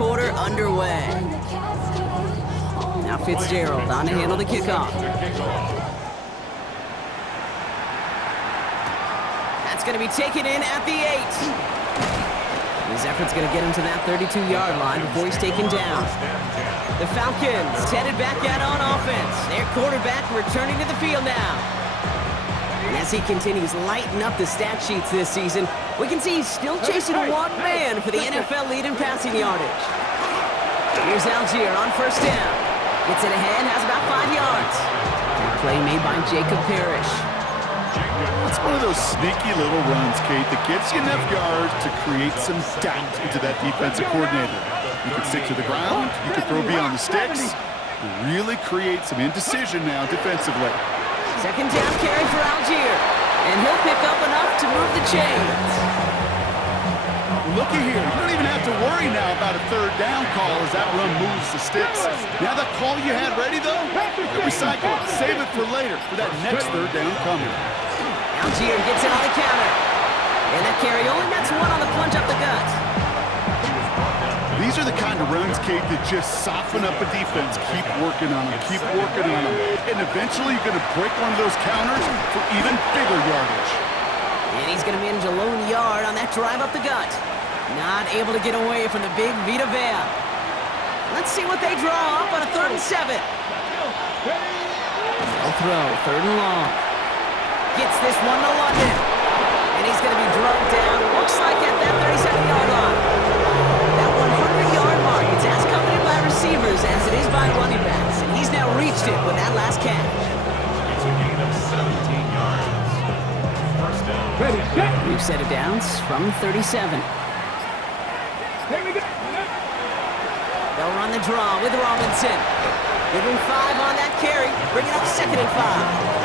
quarter underway. Now Fitzgerald on to handle the kickoff. That's going to be taken in at the 8. His effort's going to get him to that 32-yard line before he's taken down. The Falcons headed back out on offense. Their quarterback returning to the field now. And as he continues lighting up the stat sheets this season, we can see he's still chasing one man for the NFL lead in passing yardage. Here's Algier on first down. Gets it ahead, has about 5 yards. That play made by Jacob Parrish. It's one of those sneaky little runs, Kate, that gets you enough yards to create some doubt into that defensive coordinator. You can stick to the ground, you can throw beyond the sticks, and really create some indecision now defensively. Second down carry for Algier, and he'll pick up enough to move the chains. Looky here, you don't even have to worry now about a third down call as that run moves the sticks. Now that call you had ready, though, you can recycle it, save it for later, for that next third down coming. Algier gets it on the counter. And that carry only nets one on the plunge up the gut. These are the kind of runs, Kate, that just soften up a defense. Keep working on them, keep working on them. And eventually you're going to break one of those counters for even bigger yardage. And he's going to manage a lone yard on that drive up the gut. Not able to get away from the big Vita Vea. Let's see what they draw up on a 3rd and 7. They'll throw, 3rd and long. Gets this one to London. And he's going to be drugged down, looks like at that 37-yard line. That 100-yard mark, it's as coveted by receivers as it is by running backs. And he's now reached it with that last catch. It's a gain of 17 yards. First down. We've set it downs from 37. Here we go. They'll run the draw with Robinson. Give him 5 on that carry. Bring it up 2nd and 5.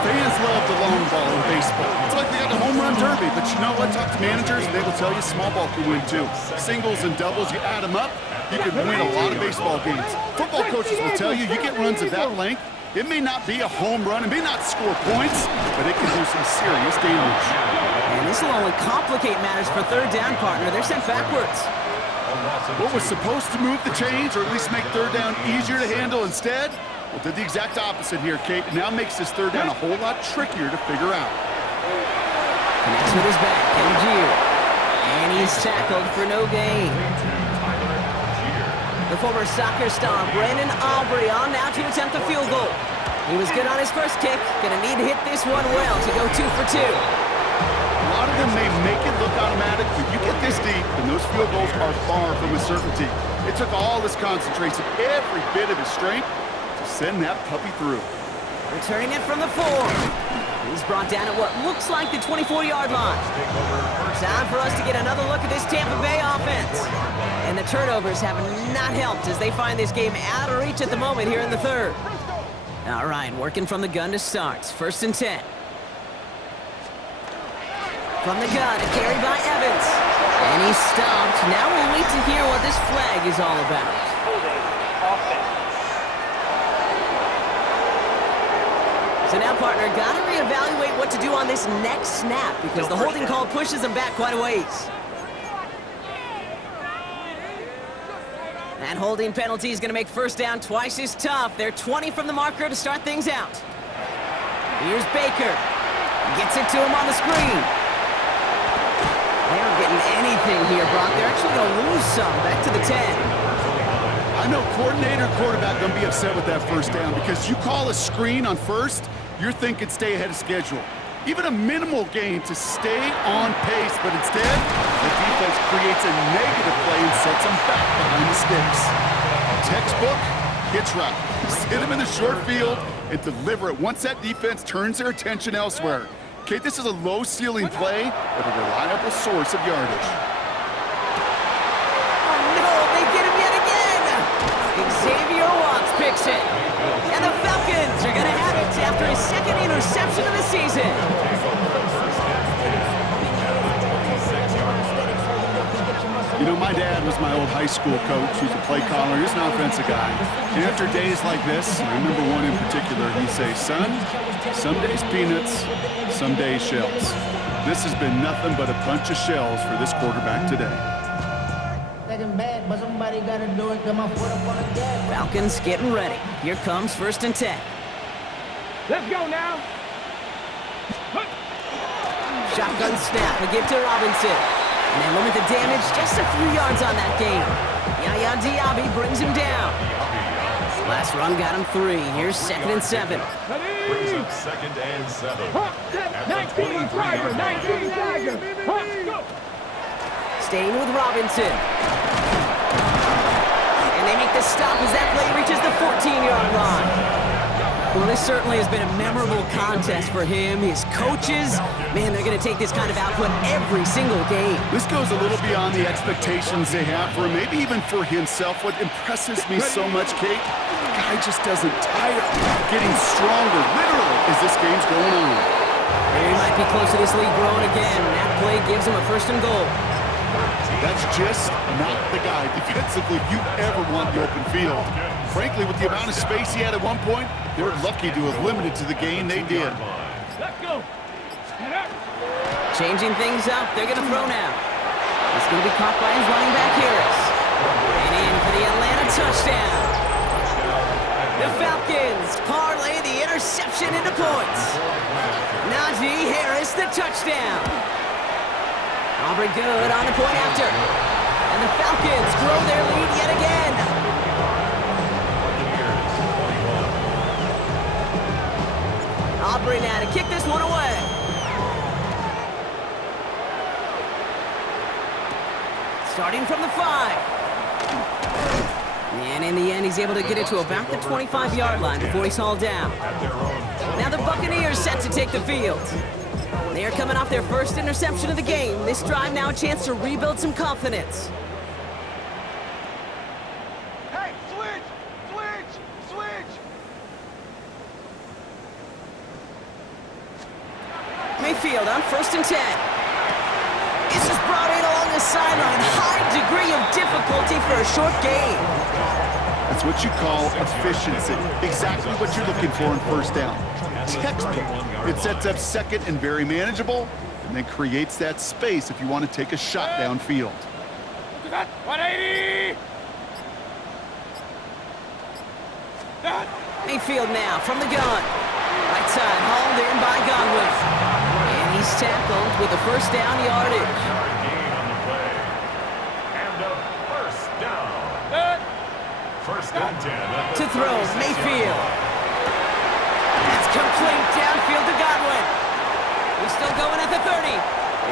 Fans love the long ball in baseball. It's like they got the home run derby, but you know what? Talk to managers, and they will tell you small ball can win too. Singles and doubles, you add them up, you can win a lot of baseball games. Football coaches will tell you, you get runs of that length, it may not be a home run, it may not score points, but it can do some serious damage. And this will only complicate matters for third down, partner. They're sent backwards. What was supposed to move the chains, or at least make third down easier to handle instead? Well, did the exact opposite here, Kate. It now makes this third down a whole lot trickier to figure out. Connects with his back, Algier. And he's tackled for no gain. The former soccer star, Brandon Aubrey, on now to attempt the field goal. He was good on his first kick. Gonna need to hit this one well to go 2 for 2. A lot of them may make it look automatic, but you get this deep, and those field goals are far from a certainty. It took all his concentration, every bit of his strength, to send that puppy through. Returning it from the 4. He's brought down at what looks like the 24-yard line. Time for us to get another look at this Tampa Bay offense. And the turnovers have not helped as they find this game out of reach at the moment here in the 3rd. All right, working from the gun to start. 1st and 10. From the gun, a carry by Evans. And he's stopped. Now we'll wait to hear what this flag is all about. So now, partner, got to reevaluate what to do on this next snap because the holding call pushes them back quite a ways. That holding penalty is going to make first down twice as tough. They're 20 from the marker to start things out. Here's Baker. Gets it to him on the screen. They aren't getting anything here, Brock. They're actually going to lose some. Back to the 10. I know coordinator and quarterback going to be upset with that first down because you call a screen on first, you're thinking stay ahead of schedule. Even a minimal gain to stay on pace, but instead, the defense creates a negative play and sets them back behind the sticks. Textbook, hitch route. Just hit them in the short field and deliver it once that defense turns their attention elsewhere. Okay, this is a low-ceiling play, but a reliable source of yardage. Xavier Watts picks it. And the Falcons are going to have it after his 2nd interception of the season. You know, my dad was my old high school coach. He was a play caller. He was an offensive guy. And after days like this, I remember one in particular, he'd say, son, some days peanuts, some days shells. This has been nothing but a bunch of shells for this quarterback today. back, but somebody gotta do it. Got my foot up on the gas. Falcons getting ready. Here comes 1st and 10. Let's go now. Shotgun snap, a give to Robinson. And they limit the damage just a few yards on that game. Yaya Diaby brings him down. Last run got him 3. Here's 2nd and 7. Brings up 2nd and 7. At the 19 Tiger, 19 Tiger. Go. Staying with Robinson. And they make the stop as that play reaches the 14-yard line. Well, this certainly has been a memorable contest for him. His coaches, man, they're going to take this kind of output every single game. This goes a little beyond the expectations they have for him, maybe even for himself. What impresses me so much, Kate, the guy just doesn't tire, getting stronger, literally, as this game's going on. He might be close to this lead growing again. That play gives him a 1st and goal. That's just not the guy defensively you ever want in the open field. Frankly, with the amount of space he had at one point, they were lucky to have limited to the gain they did. Let's go. Changing things up, they're going to throw now. It's going to be caught by his running back, Harris. And in for the Atlanta touchdown. The Falcons parlay the interception into points. Najee Harris, the touchdown. Aubrey good on the point after. And the Falcons grow their lead yet again. Aubrey now to kick this one away. Starting from the 5. And in the end, he's able to get it to about the 25-yard line before he's hauled down. Now the Buccaneers set to take the field. They are coming off their first interception of the game. This drive now a chance to rebuild some confidence. Hey, switch. Mayfield on 1st and 10. This is brought in along the sideline. High degree of difficulty for a short game. That's what you call efficiency. Exactly what you're looking for in 1st down. Textbook. It sets up 2nd and very manageable, and then creates that space if you want to take a shot downfield. 180. Mayfield now from the gun. Right side hauled in by Godwin. And he's tackled with a 1st down yardage. Gain on the play. And a 1st down. 1st and 10. To throw, Mayfield. That's complete downfield to Godwin. He's still going at the 30.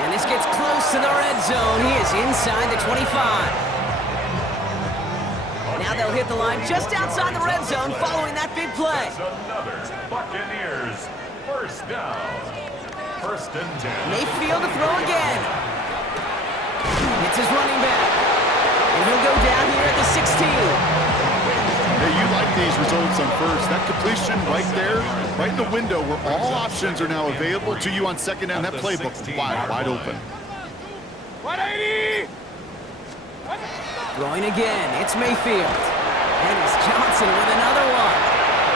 And this gets close to the red zone. He is inside the 25. Now they'll hit the line just outside the red zone following that big play. Another Buccaneers 1st down. 1st and 10. Mayfield to throw again. It's his running back. And he'll go down here at the 16. Hey, you like these results on 1st. That completion right there, right in the window where all options are now available to you on 2nd down. That playbook wide open. 180. Throwing again, it's Mayfield. And it's Johnson with another one.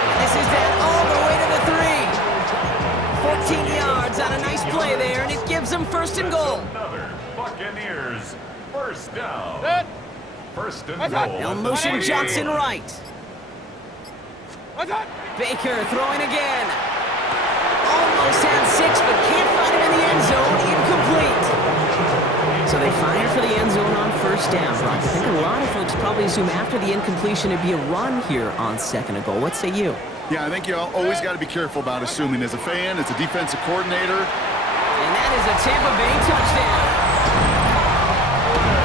And this is down all the way to the 3. 14 yards on a nice play there, and it gives them 1st and goal. Another Buccaneers 1st down. 1st and goal. They'll motion Johnson right. Baker throwing again. Almost had 6, but can't find him in the end zone. Incomplete. So they fire for the end zone on 1st down. Brock, I think a lot of folks probably assume after the incompletion it'd be a run here on 2nd and goal. What say you? Yeah, I think you always got to be careful about assuming as a fan, as a defensive coordinator. And that is a Tampa Bay touchdown.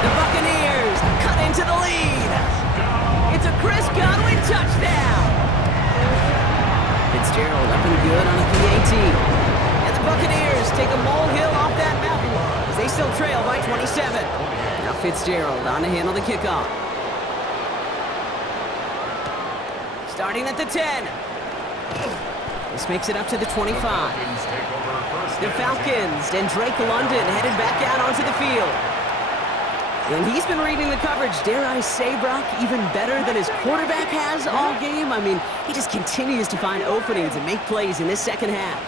The Buccaneers cut into the lead. It's a Chris Godwin touchdown. Fitzgerald up and good on the PAT. And the Buccaneers take a molehill off that mountain as they still trail by 27. Now Fitzgerald on to handle the kickoff. Starting at the 10. This makes it up to the 25. The Falcons and Drake London headed back out onto the field. And he's been reading the coverage, dare I say, Brock, even better than his quarterback has all game. I mean, he just continues to find openings and make plays in this 2nd half.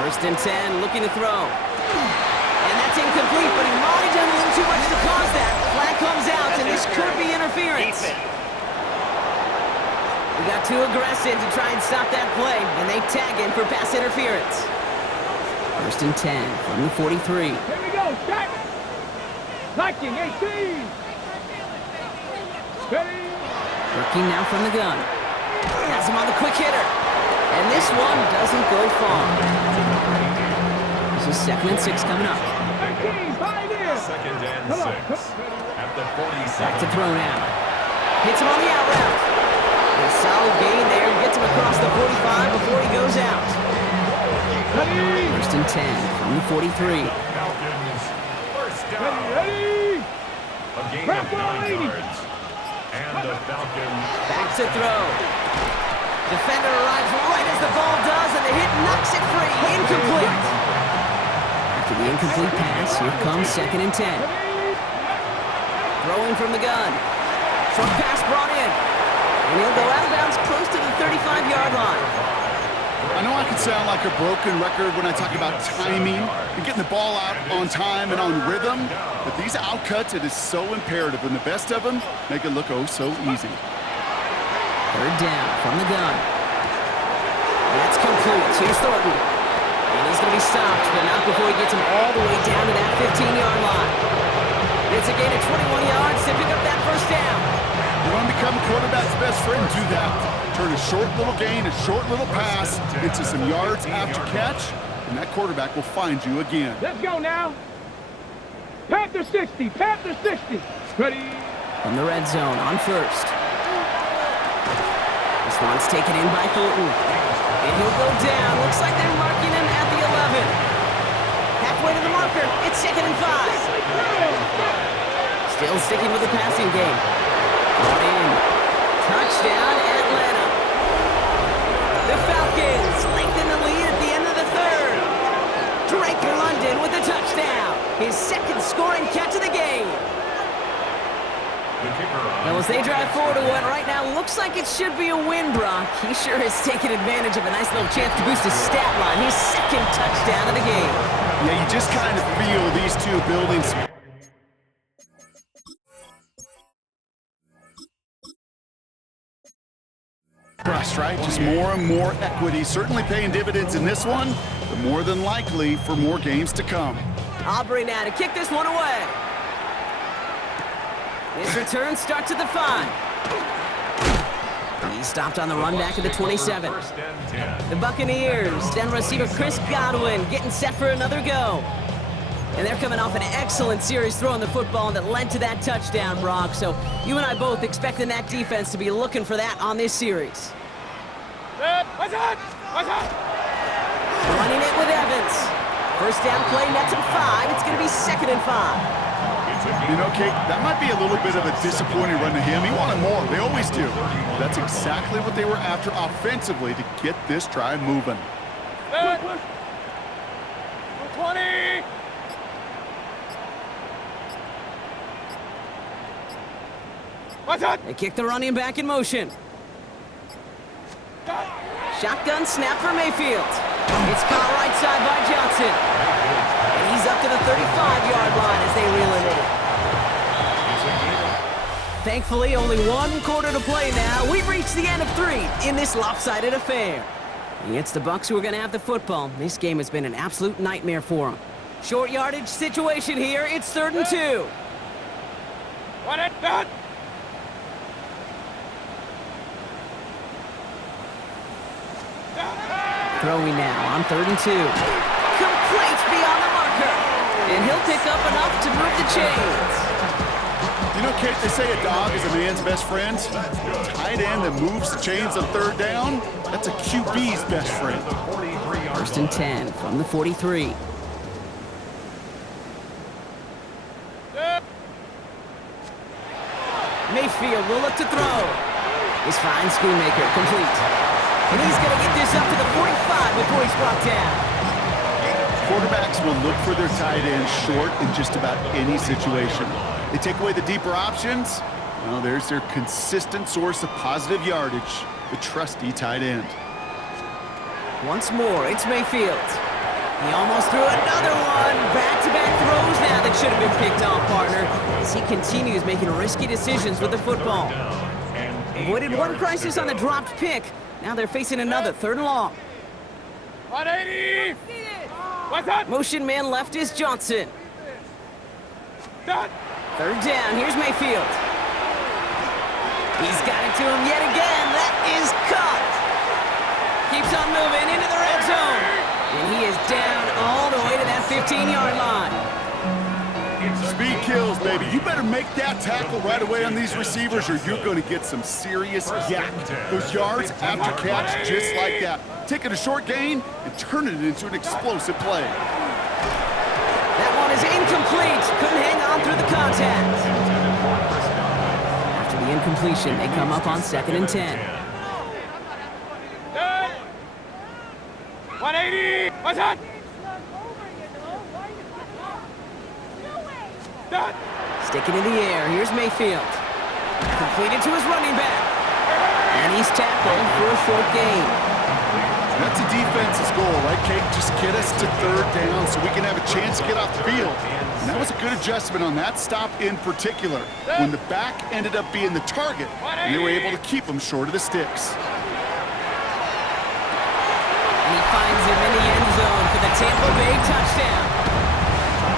1st and 10, looking to throw. And that's incomplete, but he might have done a little too much to cause that. Flag comes out, and this could be interference. We got too aggressive to try and stop that play, and they tag him for pass interference. 1st and 10 from the 43. Here we go, check. Liking 18. Ready. Working now from the gun. Has him on the quick hitter. And this one doesn't go far. This is 2nd and 6 coming up. 13, buy this. 2nd and 6 at the 47. Back to throw now. Hits him on the out route. A solid gain there. Gets him across the 45 before he goes out. Ready. 1st and 10 from the 43. Falcons, 1st down. Ready. A gain of 9 yards. And the Falcons. Back to throw. Defender arrives right as the ball does, and the hit knocks it free. Incomplete. After the incomplete pass, here comes 2nd and 10. Throwing from the gun. Short pass brought in. And he'll go out of bounds close to the 35-yard line. I know I can sound like a broken record when I talk about timing and getting the ball out on time and on rhythm, but these outcuts, it is so imperative, and the best of them make it look oh so easy. 3rd down from the gun. That's complete. Here's Thornton. And he's going to be stopped, but not before he gets him all the way down to that 15-yard line. It's a gain of 21 yards to pick up that 1st down. You want to become a quarterback's best friend, do that. Turn a short little gain, a short little pass into some yards after catch, and that quarterback will find you again. Let's go now. Panther 60, Panther 60. Ready. From the red zone on 1st. This one's taken in by Thornton. And he'll go down. Looks like they're marking him at the 11. Halfway to the marker. It's 2nd and 5. Still sticking with the passing game. Brought in. Touchdown, Atlanta. The Falcons lengthen the lead at the end of the 3rd. Drake London with a touchdown. His 2nd scoring catch of the game. Well, as they drive forward to what right now looks like it should be a win, Brock, he sure has taken advantage of a nice little chance to boost his stat line. His 2nd touchdown of the game. Yeah, you just kind of feel these two buildings. Trust, right? Just more and more equity, certainly paying dividends in this one, but more than likely for more games to come. Aubrey now to kick this one away. This return starts at the 5. He stopped on the run back at the 27. The Buccaneers, then receiver Chris Godwin getting set for another go. And they're coming off an excellent series throwing the football that led to that touchdown, Brock. So you and I both expecting that defense to be looking for that on this series. Running it with Evans. 1st down play, nets him 5. It's going to be 2nd and 5. You know, Kate, that might be a little bit of a disappointing run to him. He wanted more. They always do. That's exactly what they were after offensively to get this drive moving. 20. They kick the running back in motion. Shotgun snap for Mayfield. It's caught right side by Johnson. And he's up to the 35-yard line as they reel him in. Thankfully, only 1 quarter to play now. We've reached the end of 3 in this lopsided affair. It's the Bucs who are going to have the football. This game has been an absolute nightmare for them. Short yardage situation here. It's 3rd and 2. Throwing now on 3rd and 2. Complete beyond the marker. And he'll pick up enough to move the chains. You know, Kate, they say a dog is a man's best friend. Tight end that moves the chains on 3rd down, that's a QB's best friend. 1st and 10 from the 43. Mayfield will look to throw. He's fine, Schoonmaker, complete. And he's going to get this up to the 45 before he's brought down. Quarterbacks will look for their tight end short in just about any situation. They take away the deeper options. Well, there's their consistent source of positive yardage, the trusty tight end. Once more, it's Mayfield. He almost threw another one. Back-to-back throws now that should have been picked off, partner, as he continues making risky decisions with the football. Avoided one crisis on the dropped pick. Now they're facing another 3rd and long. 180! What's that? Motion man left is Johnson. That. 3rd down. Here's Mayfield. He's got it to him yet again. That is caught. Keeps on moving into the red zone. And he is down all the way to that 15-yard line. Speed kills, baby. You better make that tackle right away on these receivers or you're going to get some serious yak. Those yards after catch just like that. Taking a short gain and turning it into an explosive play. That one is incomplete. Couldn't hang on through the contact. After the incompletion, they come up on 2nd and 10. 180! What's that? That. Sticking in the air. Here's Mayfield. Completed to his running back. And he's tackled for a short gain. That's a defense's goal, right, Kate? Just get us to 3rd down so we can have a chance to get off the field. And that was a good adjustment on that stop in particular, when the back ended up being the target, and they were able to keep him short of the sticks. And he finds him in the end zone for the Tampa Bay touchdown.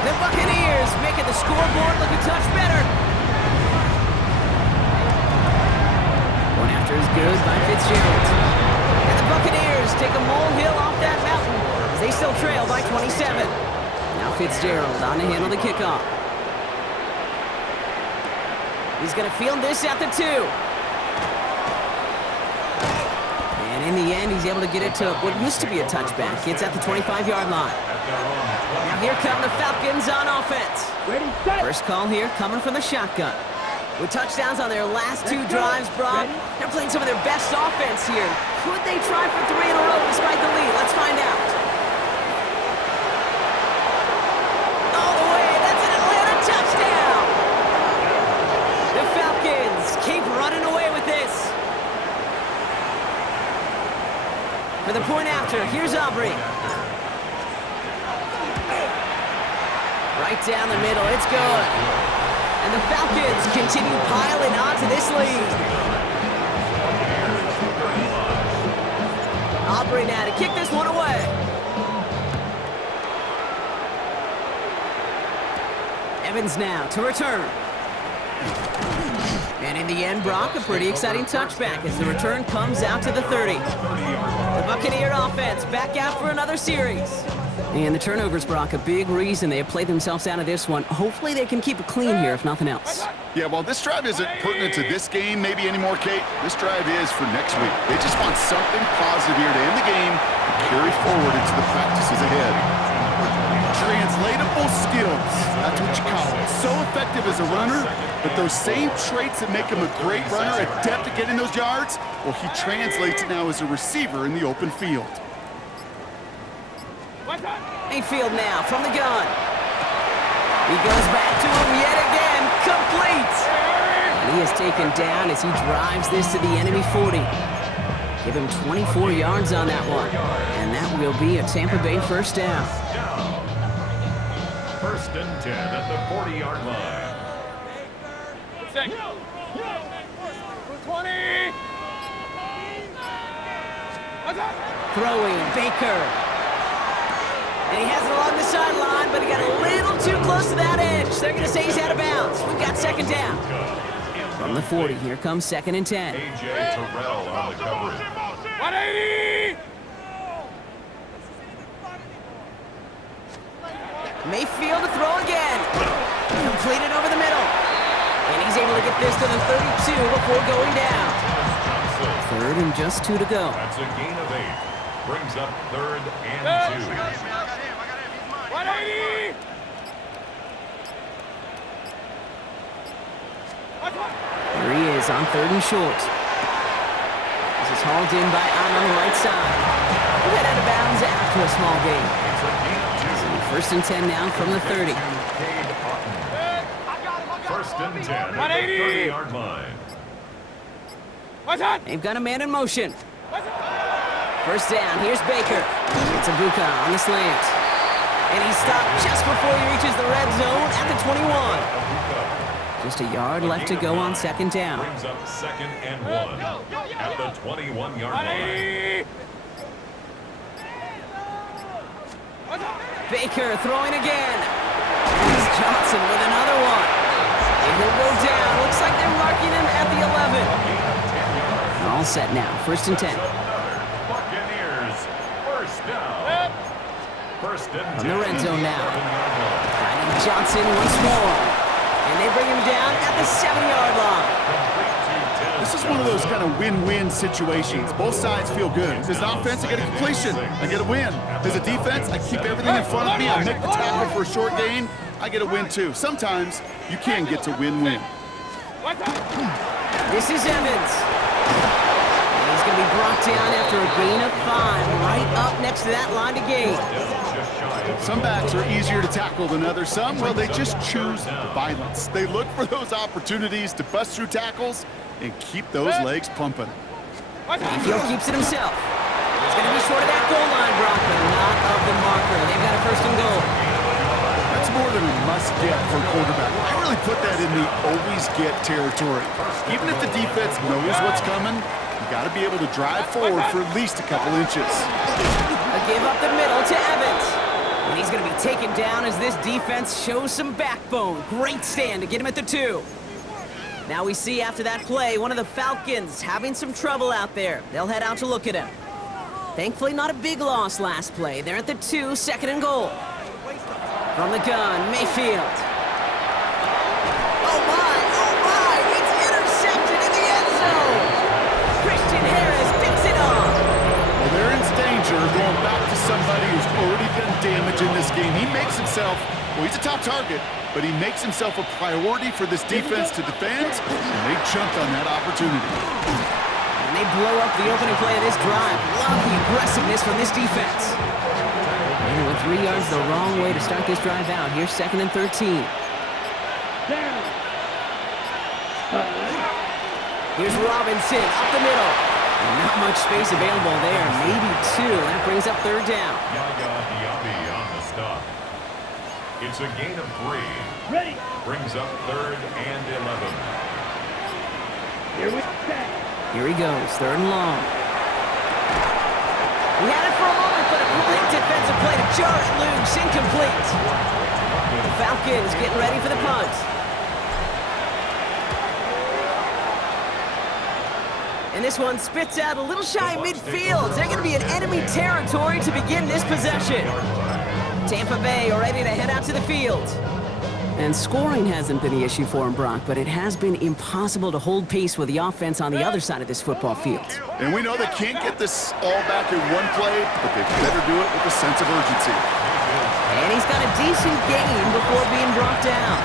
The Buccaneers making the scoreboard look a touch better. One after is good by Fitzgerald. And the Buccaneers take a molehill off that mountain as they still trail by 27. Now Fitzgerald on to handle the kickoff. He's going to field this at the 2. And in the end, he's able to get it to what used to be a touchback. It's at the 25-yard line. Now here come the Falcons on offense. Ready, set. First call here coming from the shotgun. With touchdowns on their last 2 drives, Brock, they're playing some of their best offense here. Could they try for 3 in a row despite the lead? Let's find out. All the way, that's an Atlanta touchdown! The Falcons keep running away with this. For the point after, here's Aubrey. Right down the middle, it's good. And the Falcons continue piling onto this lead. Aubrey now to kick this one away. Evans now to return. And in the end, Brock, a pretty exciting touchback as the return comes out to the 30. The Buccaneer offense back out for another series. And the turnovers, Brock, a big reason they have played themselves out of this one. Hopefully they can keep it clean here, if nothing else. Yeah, well, this drive isn't pertinent to this game maybe anymore, Kate. This drive is for next week. They just want something positive here to end the game and carry forward into the practices ahead. Translatable skills, that's what you call it. So effective as a runner, but those same traits that make him a great runner, adept at getting those yards, well, he translates it now as a receiver in the open field. Mayfield now from the gun. He goes back to him yet again, complete. And he is taken down as he drives this to the enemy 40. Give him 24 yards on that one. And that will be a Tampa Bay first down. 1st and 10 at the 40-yard line. 20. Throwing, Baker. And he has it along the sideline, but he got a little too close to that edge. They're going to say he's out of bounds. We've got 2nd down. From the 40, here comes 2nd and 10. A.J. Terrell on the coverage. 180! Mayfield to throw again. Completed over the middle. And he's able to get this to the 32 before going down. 3rd and just 2 to go. That's a gain of 8. Brings up 3rd and 2. 180! Here he is on 3rd and short. This is hauled in by Allen on the right side. He got out of bounds after a small gain. So 1st and 10 now from the 30. 1st and 10 at the 30-yard line. What's that? They've got a man in motion. First down, here's Baker. It's Abuka on the slant. And he's stopped just before he reaches the red zone at the 21. Just a yard left to go on second down. Brings up 2nd and 1 at the 21-yard line. Baker throwing again. Here's Johnson with another one. And he'll go down. Looks like they're marking him at the 11. All set now. 1st and 10. Buccaneers, first down. First and 10. On the red zone now. Finding Johnson once more. And they bring him down at the 7-yard line. This is one of those kind of win-win situations. Both sides feel good. As an offense, I get a completion. I get a win. As a defense, I keep everything in front of me. I make the tackle for a short gain. I get a win, too. Sometimes you can get to win-win. This is Evans. And he's going to be brought down after a gain of 5, right up next to that line to gain. Some backs are easier to tackle than others. Some, well, they just choose violence. They look for those opportunities to bust through tackles and keep those legs pumping. Mayfield keeps it himself. He's going to be short of that goal line, Brock, but not of the marker. They've got a 1st and goal. That's more than a must-get for a quarterback. I really put that in the always-get territory. Even if the defense knows what's coming, you got to be able to drive forward for at least a couple inches. A give up the middle to Evans. And he's going to be taken down as this defense shows some backbone. Great stand to get him at the 2. Now we see after that play, one of the Falcons having some trouble out there. They'll head out to look at him. Thankfully, not a big loss last play. They're at the 2, 2nd and goal. From the gun, Mayfield. Oh my, it's intercepted in the end zone. Christian Harris picks it off. Well, they're in danger going back to somebody who's already done damage in this game. He makes himself, well, he's a top target, but he makes himself a priority for this defense to defend, and they jumped on that opportunity. And they blow up the opening play of this drive. Love the aggressiveness from this defense. And they went 3 yards the wrong way to start this drive out. Here's 2nd and 13. Here's Robinson up the middle. And not much space available there. Maybe 2. That brings up 3rd down. On the stop. It's a gain of 3. Ready. Brings up 3rd and 11. Here he goes, 3rd and long. We had it for a moment, but a great defensive play to jar it loose, incomplete. The Falcons getting ready for the punt. And this one spits out a little shy of midfield. They're going to be in enemy territory to begin this possession. Tampa Bay are ready to head out to the field. And scoring hasn't been the issue for him, Brock, but it has been impossible to hold pace with the offense on the other side of this football field. And we know they can't get this all back in one play, but they better do it with a sense of urgency. And he's got a decent gain before being brought down.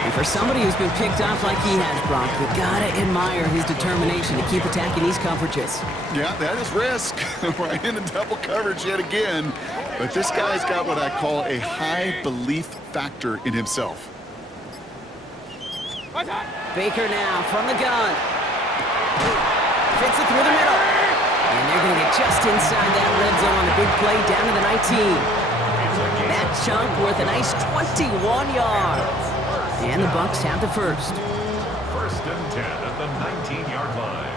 And for somebody who's been picked off like he has, Brock, you gotta admire his determination to keep attacking these coverages. Yeah, that is risk. We're in a double coverage yet again. But this guy's got what I call a high belief factor in himself. Baker now from the gun. Fits it through the middle. And they're going to get just inside that red zone on the big play down to the 19. That chunk worth a nice 21 yards. And the Bucs have the 1st. 1st and 10 at the 19-yard line.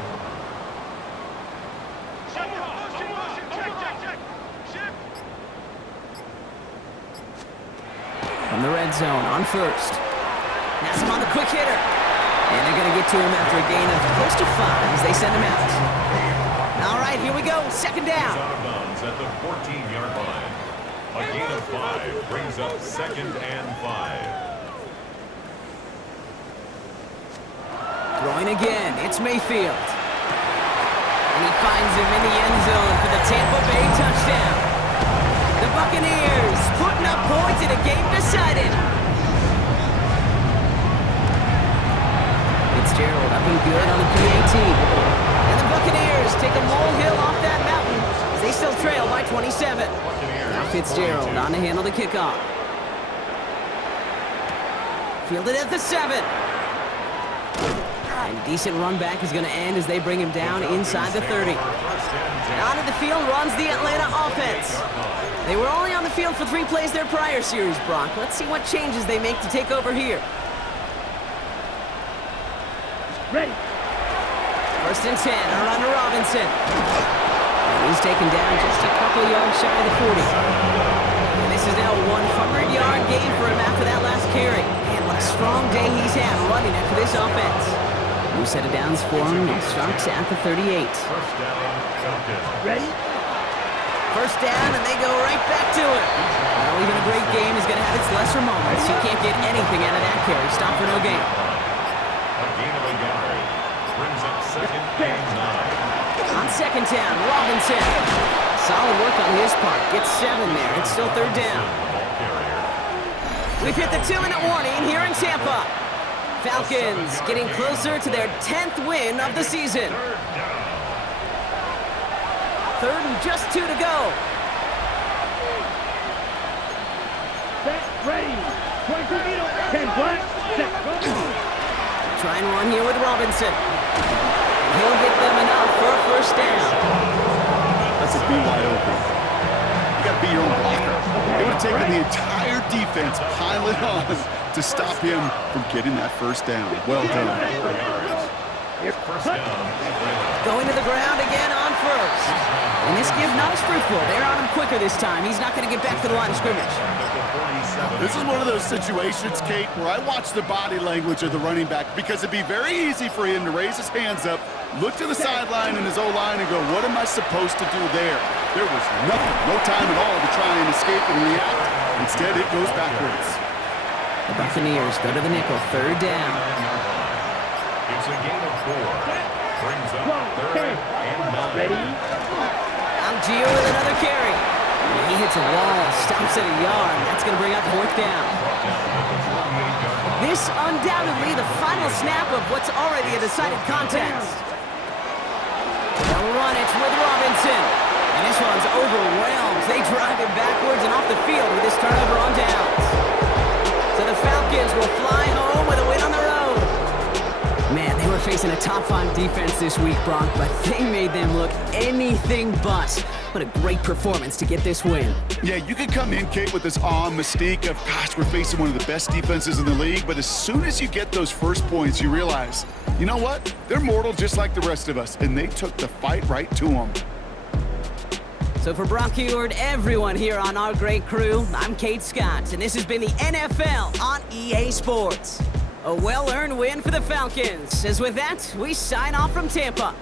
From the red zone on 1st. That's him on the quick hitter. And they're going to get to him after a gain of close to 5 as they send him out. All right, here we go. 2nd down. Out of bounds at the 14-yard line. A gain of 5 brings up 2nd and 5. Throwing again, it's Mayfield. And he finds him in the end zone for the Tampa Bay touchdown. The Buccaneers putting up points in a game decided. Fitzgerald up and good on the PAT. And the Buccaneers take a molehill off that mountain as they still trail by 27. Now Fitzgerald on to handle the kickoff. Fielded at the 7. And a decent run back is going to end as they bring him down inside the 30. Onto the field runs the Atlanta offense. They were only on the field for 3 plays their prior series, Brock. Let's see what changes they make to take over here. Ready. First and 10, a run to Robinson. And he's taken down just a couple of yards shy of the 40. And this is now a 100-yard game for him after that last carry. And what a strong day he's had running it for this offense. New set of downs for him. It starts at the 38. First down, Falcons. Ready. First down, and they go right back to it. Well, even a great game is going to have its lesser moments. You can't get anything out of that carry. Stop for no gain. A gain of a yard. Brings up second and 9. On second down, Robinson. Solid work on his part. Gets 7 there. It's still third down. We've hit the 2-minute warning here in Tampa. Falcons getting closer to their 10th win of the season. Third and just 2 to go. Set. Ready. 10 black. Set. Trying one here with Robinson. He'll get them enough for a first down. That's a B wide open. You got to be your own blocker. It would have taken the entire defense piling on to stop him from getting that first down. Well done. First down. Going to the ground again on first. And this give not as fruitful. They're on him quicker this time. He's not going to get back to the line of scrimmage. This is one of those situations, Kate, where I watch the body language of the running back because it'd be very easy for him to raise his hands up, look to the sideline and his O-line and go, what am I supposed to do there? There was nothing, no time at all to try and escape and react. Instead, it goes backwards. The Buccaneers go to the nickel, third down. It's a gain of 4. Brings up third and 9. Ready. Gio with another carry. He hits a wall, stops at a yard. That's going to bring up fourth down. This undoubtedly the final snap of what's already a decided contest. They'll run it with Robinson. And this one's overwhelmed. They drive him backwards and off the field with this turnover on downs. So the Falcons will fly home with a win on the road. Man, they were facing a top-5 defense this week, Brock, but they made them look anything but. What a great performance to get this win. Yeah, you could come in, Kate, with this awe and mystique of, gosh, we're facing one of the best defenses in the league, but as soon as you get those first points, you realize, you know what? They're mortal just like the rest of us, and they took the fight right to them. So for Brock Eward, everyone here on our great crew, I'm Kate Scott, and this has been the NFL on EA Sports. A well-earned win for the Falcons. As with that, we sign off from Tampa.